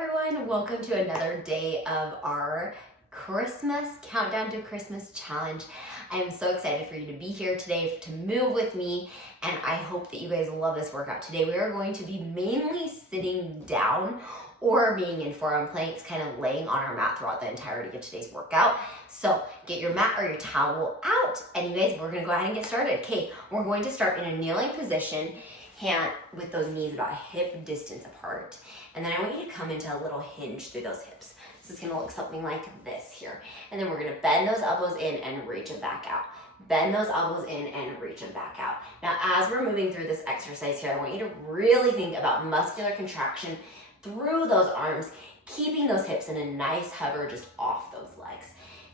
everyone, welcome to another day of our Christmas Countdown to Christmas Challenge. I am so excited for you to be here today to move with me, and I hope that you guys love this workout. Today we are going to be mainly sitting down or being in forearm planks, kind of laying on our mat throughout the entirety of today's workout. So get your mat or your towel out, and you guys, we're gonna go ahead and get started. Okay, we're going to start in a kneeling position, hand with those knees about hip distance apart. And then I want you to come into a little hinge through those hips. So it's gonna look something like this here. And then we're gonna bend those elbows in and reach them back out. Bend those elbows in and reach them back out. Now, as we're moving through this exercise here, I want you to really think about muscular contraction through those arms, keeping those hips in a nice hover just off those legs.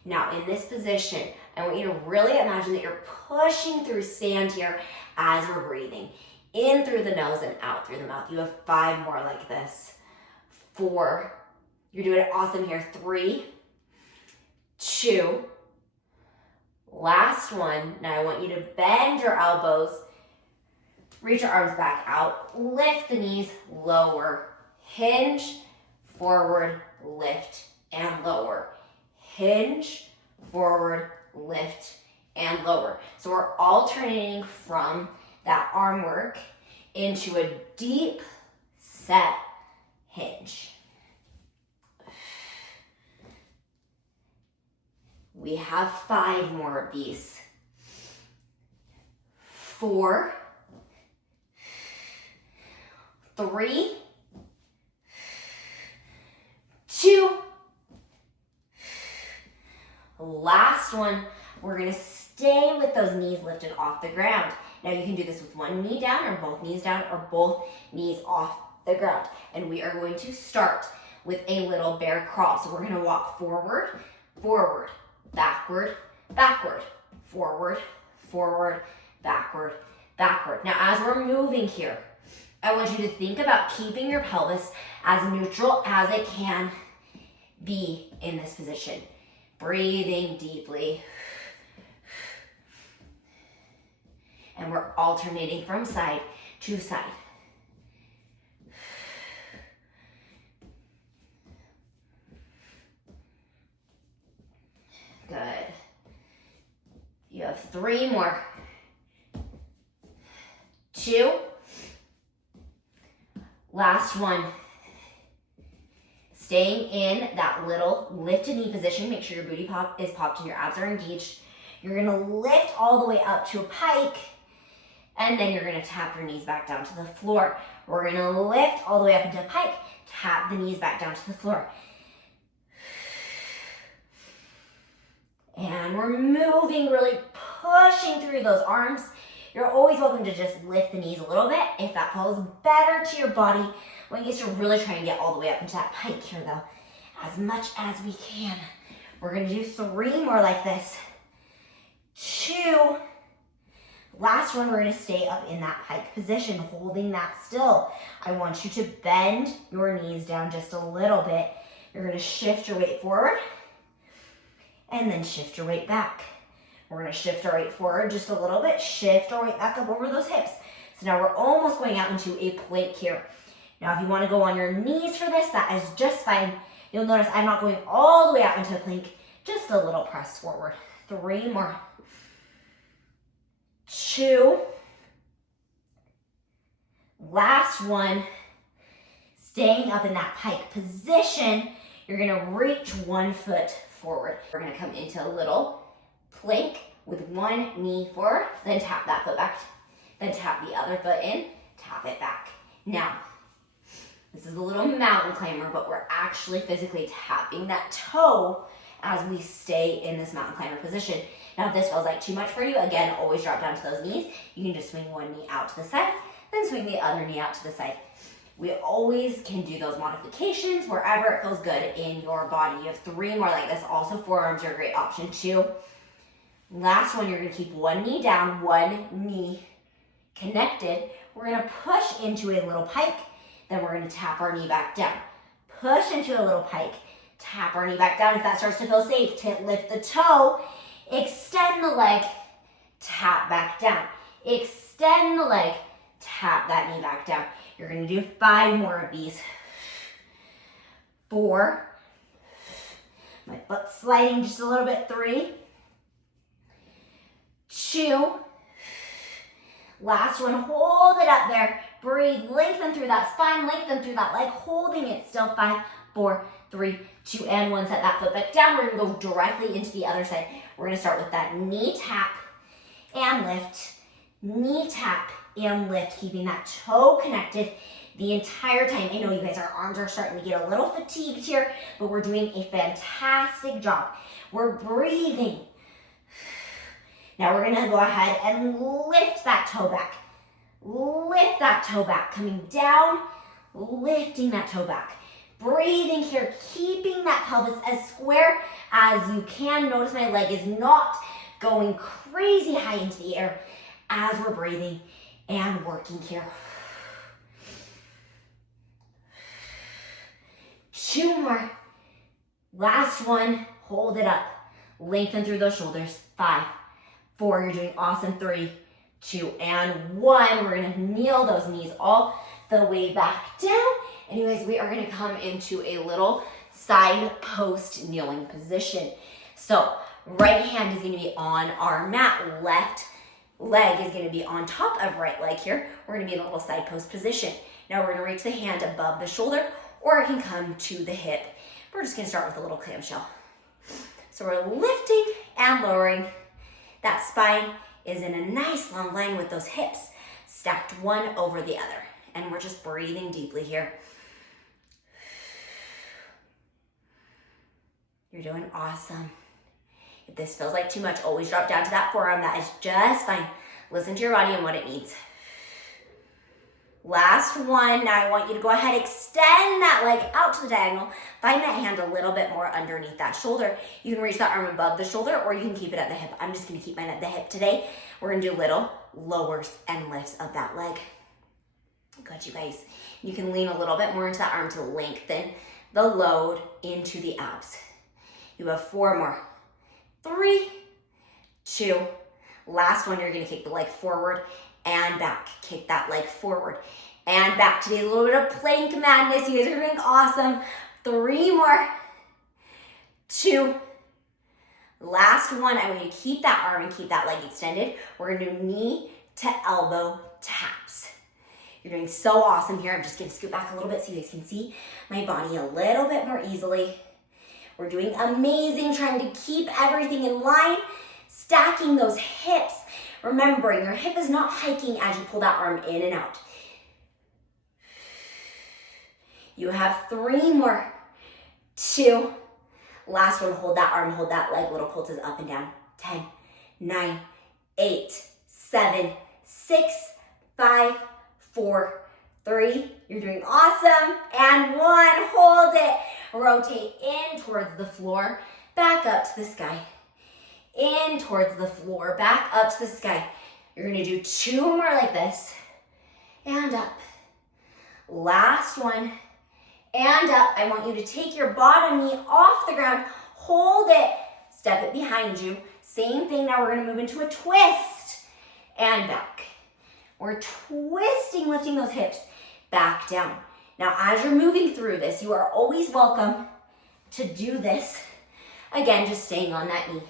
Now, in this position, I want you to really imagine that you're pushing through sand here as we're breathing. In through the nose and out through the mouth. You have 5 more like this. 4. You're doing it awesome here. 3, 2. Last one. Now I want you to bend your elbows. Reach your arms back out. Lift the knees, lower. Hinge, forward, lift, and lower. Hinge, forward, lift, and lower. So we're alternating from that arm work into a deep set hinge. We have 5 more of these. 4, 3, 2. Last one. We're gonna stay with those knees lifted off the ground. Now you can do this with one knee down or both knees down or both knees off the ground. And we are going to start with a little bear crawl. So we're gonna walk forward, forward, backward, backward, forward, forward, backward, backward. Now as we're moving here, I want you to think about keeping your pelvis as neutral as it can be in this position. Breathing deeply. And we're alternating from side to side. Good. You have 3 more. 2. Last one. Staying in that little lifted knee position. Make sure your booty is popped and your abs are engaged. You're gonna lift all the way up to a pike, and then you're gonna tap your knees back down to the floor. We're gonna lift all the way up into a pike, tap the knees back down to the floor. And we're moving, really pushing through those arms. You're always welcome to just lift the knees a little bit if that feels better to your body. I want you guys to really try and get all the way up into that pike here though, as much as we can. We're gonna do 3 more like this. 2. Last one, we're gonna stay up in that pike position, holding that still. I want you to bend your knees down just a little bit. You're gonna shift your weight forward and then shift your weight back. We're gonna shift our weight forward just a little bit, shift our weight back up over those hips. So now we're almost going out into a plank here. Now if you wanna go on your knees for this, that is just fine. You'll notice I'm not going all the way out into a plank, just a little press forward. 3 more. 2. Last one. Staying up in that pike position, you're gonna reach 1 foot forward. We're gonna come into a little plank with 1 knee forward, then tap that foot back, then tap the other foot in, tap it back. Now, this is a little mountain climber, but we're actually physically tapping that toe as we stay in this mountain climber position. Now, if this feels like too much for you, again, always drop down to those knees. You can just swing 1 knee out to the side, then swing the other knee out to the side. We always can do those modifications wherever it feels good in your body. You have 3 more like this. Also, forearms are a great option too. Last one, you're gonna keep 1 knee down, 1 knee connected. We're gonna push into a little pike, then we're gonna tap our knee back down. Push into a little pike, tap our knee back down. If that starts to feel safe, lift the toe, extend the leg, tap back down. Extend the leg, tap that knee back down. You're gonna do 5 more of these. 4. My foot sliding just a little bit. 3, 2. Last one, hold it up there. Breathe, lengthen through that spine, lengthen through that leg, holding it still. 5, 4, 3, 2, and 1. Set that foot back down. We're gonna go directly into the other side. We're gonna start with that knee tap and lift, knee tap and lift, keeping that toe connected the entire time. I know you guys, our arms are starting to get a little fatigued here, but we're doing a fantastic job. We're breathing. Now we're gonna go ahead and lift that toe back. Lift that toe back, coming down, lifting that toe back. Breathing here, keeping that pelvis as square as you can. Notice my leg is not going crazy high into the air as we're breathing and working here. 2 more. Last one, hold it up. Lengthen through those shoulders. 5, 4, you're doing awesome. 3, 2, and 1. We're gonna kneel those knees all the way back down. Anyways, we are gonna come into a little side post kneeling position. So right hand is gonna be on our mat. Left leg is gonna be on top of right leg here. We're gonna be in a little side post position. Now we're gonna reach the hand above the shoulder, or it can come to the hip. We're just gonna start with a little clamshell. So we're lifting and lowering. That spine is in a nice long line with those hips stacked one over the other. And we're just breathing deeply here. You're doing awesome. If this feels like too much, always drop down to that forearm. That is just fine. Listen to your body and what it needs. Last one. Now I want you to go ahead, extend that leg out to the diagonal. Find that hand a little bit more underneath that shoulder. You can reach that arm above the shoulder, or you can keep it at the hip. I'm just gonna keep mine at the hip today. We're gonna do little lowers and lifts of that leg. Good, you guys. You can lean a little bit more into that arm to lengthen the load into the abs. You have 4 more. 3, 2. Last one, you're gonna kick the leg forward and back. Kick that leg forward and back. Today's a little bit of plank madness. You guys are doing awesome. 3 more. 2. Last one, I want you to keep that arm and keep that leg extended. We're gonna do knee to elbow taps. You're doing so awesome here. I'm just gonna scoot back a little bit so you guys can see my body a little bit more easily. We're doing amazing, trying to keep everything in line, stacking those hips. Remembering your hip is not hiking as you pull that arm in and out. You have 3 more. 2. Last one, hold that arm, hold that leg, little pulses up and down. 10, 9, 8, 7, 6, 5, 4, 3. You're doing awesome. And 1, hold it. Rotate in towards the floor, back up to the sky. In towards the floor, back up to the sky. You're gonna do 2 more like this, and up. Last one, and up. I want you to take your bottom knee off the ground, hold it, step it behind you. Same thing, now we're gonna move into a twist, and back. We're twisting, lifting those hips back down. Now, as you're moving through this, you are always welcome to do this. Again, just staying on that knee.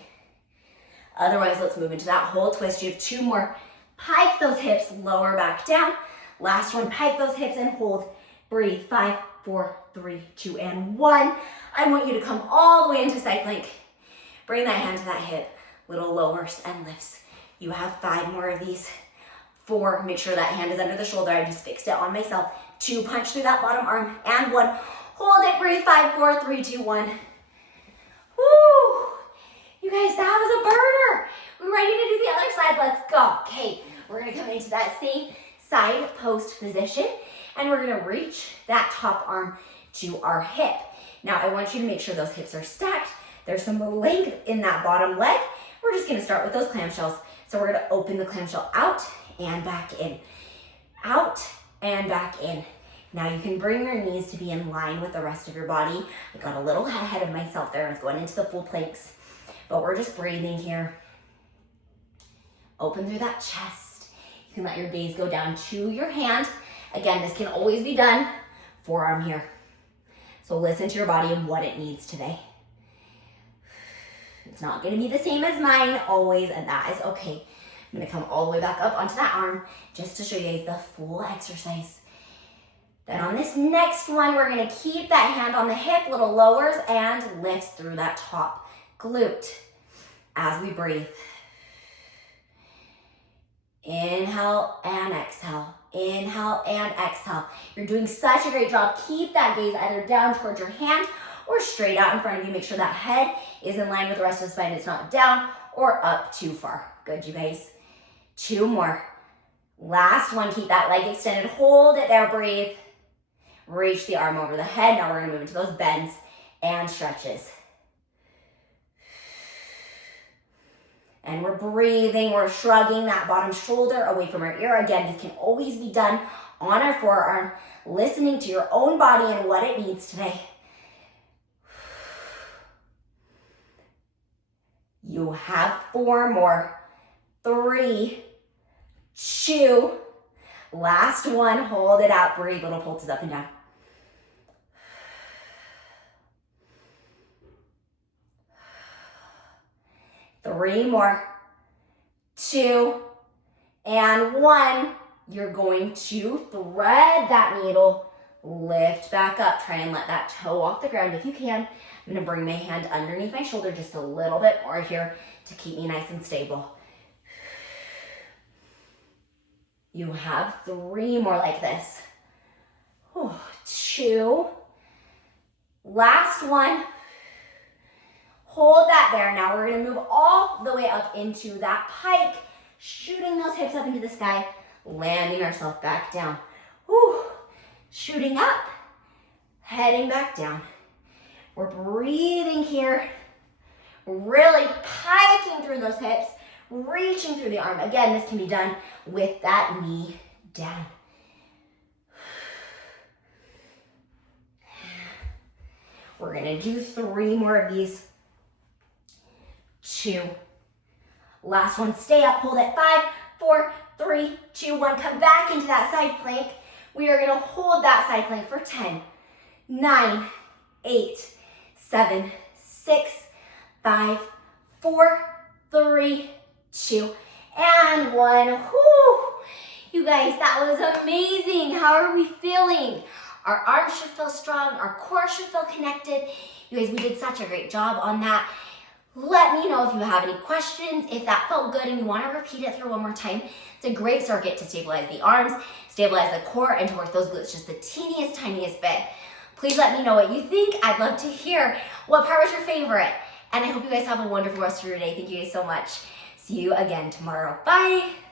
Otherwise, let's move into that whole twist. You have 2 more. Pike those hips, lower back down. Last one, pike those hips and hold. Breathe. 5, 4, 3, 2, and 1. I want you to come all the way into side plank. Bring that hand to that hip. Little lowers and lifts. You have 5 more of these. 4, make sure that hand is under the shoulder. I just fixed it on myself. 2, punch through that bottom arm. And 1, hold it, breathe. 5, 4, 3, 2, 1. Woo! You guys, that was a burner. We're ready to do the other side. Let's go. Okay, we're gonna come into that same side post position, and we're gonna reach that top arm to our hip. Now, I want you to make sure those hips are stacked. There's some length in that bottom leg. We're just gonna start with those clamshells. So we're gonna open the clamshell out and back in. Out and back in. Now you can bring your knees to be in line with the rest of your body. I got a little ahead of myself there. I was going into the full planks, but we're just breathing here. Open through that chest. You can let your gaze go down to your hand. Again, this can always be done. Forearm here. So listen to your body and what it needs today. It's not gonna be the same as mine always, and that is okay. I'm gonna come all the way back up onto that arm just to show you guys the full exercise. Then on this next one, we're gonna keep that hand on the hip, little lowers and lifts through that top glute as we breathe. Inhale and exhale. Inhale and exhale. You're doing such a great job. Keep that gaze either down towards your hand or straight out in front of you. Make sure that head is in line with the rest of the spine. It's not down or up too far. Good, you guys. 2 more. Last one. Keep that leg extended. Hold it there. Breathe. Reach the arm over the head. Now we're going to move into those bends and stretches. And we're breathing, we're shrugging that bottom shoulder away from our ear. Again, this can always be done on our forearm, listening to your own body and what it needs today. You have 4 more. 3, 2, last one. Hold it out, breathe, little pulses up and down. Three more. 2 and 1. You're going to thread that needle, lift back up. Try and let that toe off the ground if you can. I'm gonna bring my hand underneath my shoulder just a little bit more here to keep me nice and stable. You have 3 more like this. 2. Last one. Hold that there. Now we're gonna move all the way up into that pike, shooting those hips up into the sky, landing ourselves back down. Shooting up, heading back down. We're breathing here, really piking through those hips, reaching through the arm. Again, this can be done with that knee down. We're gonna do 3 more of these. 2. Last one, stay up, hold it. 5, 4, 3, 2, 1. Come back into that side plank. We are gonna hold that side plank for 10, 9, 8, 7, 6, 5, 4, 3, 2, and 1. Whew. You guys, that was amazing. How are we feeling? Our arms should feel strong. Our core should feel connected. You guys, we did such a great job on that. Let me know if you have any questions, if that felt good and you want to repeat it through one more time. It's a great circuit to stabilize the arms, stabilize the core, and to work those glutes just the teeniest, tiniest bit. Please let me know what you think. I'd love to hear what part was your favorite. And I hope you guys have a wonderful rest of your day. Thank you guys so much. See you again tomorrow. Bye.